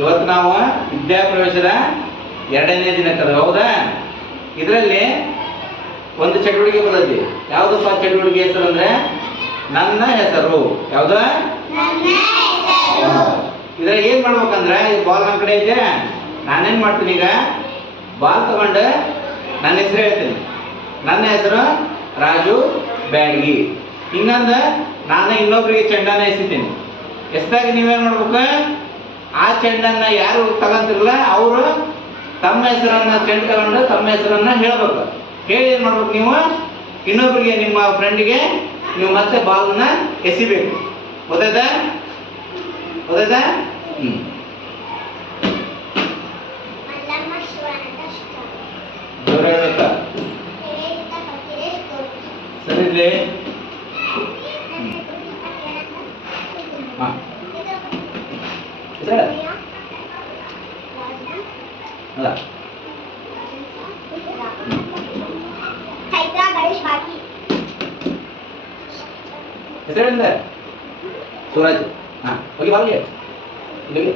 ಇವತ್ತು ನಾವು ವಿದ್ಯಾಪ್ರವೇಶದ 2ನೇ ದಿನಕ್ಕದ ಹೌದಾ. ಇದರಲ್ಲಿ ಒಂದು ಚಟುವಟಿಕೆ ಬರ್ತೈತಿ. ಯಾವುದಪ್ಪ ಚಟುವಟಿಕೆ ಹೆಸರು ಅಂದ್ರೆ ನನ್ನ ಹೆಸರು. ಯಾವ್ದು? ಇದ್ರಾಗ ಏನ್ ಮಾಡ್ಬೇಕಂದ್ರೆ ಈ ಬಾಲ್ ನಮ್ಮ ಕಡೆ ಇದೆ. ನಾನೇನ್ ಮಾಡ್ತೀನಿ, ಈಗ ಬಾಲ್ ತಗೊಂಡು ನನ್ನ ಹೆಸರು ಹೇಳ್ತೀನಿ. ನನ್ನ ಹೆಸರು ರಾಜು ಬ್ಯಾಡಗಿ. ಹಿಂಗಂದ ನಾನು ಇನ್ನೊಬ್ರಿಗೆ ಚೆಂಡನ ಎಸಿತೀನಿ. ಎಸ್ದಾಗ ನೀವೇನ್ ಮಾಡ್ಬೇಕು, ಆ ಚೆಂಡನ್ನ ಯಾರು ತಗೊಂತಿರಲ್ಲ ಅವರು ತಮ್ಮ ಹೆಸರನ್ನ ಚೆಂಡು ತಗೊಂಡು ತಮ್ಮ ಹೆಸರನ್ನ ಹೇಳ್ಬೇಕು. ಹೇಳಿ ಏನ್ ಮಾಡ್ಬೇಕು, ನೀವು ಇನ್ನೊಬ್ರಿಗೆ ನಿಮ್ಮ ಫ್ರೆಂಡ್ಗೆ ನೀವು ಮತ್ತೆ ಬಾಲ್ನ ಎಸಿಬೇಕು. ಗೊತ್ತಾಯ್ತಾ? ಗೊತ್ತಾಯ್ತಾ? ಜೋರ ಹೇಳ್ಬೇಕಾ? ಸರಿ ಇರ್ಲಿ. ಅಲ್ಲ ಹೆಸರೇನಿದೆ? ಸೂರಜ್. ಹೋಗಿ ಬಾಲ್ಗೆ ನಿನಗೆ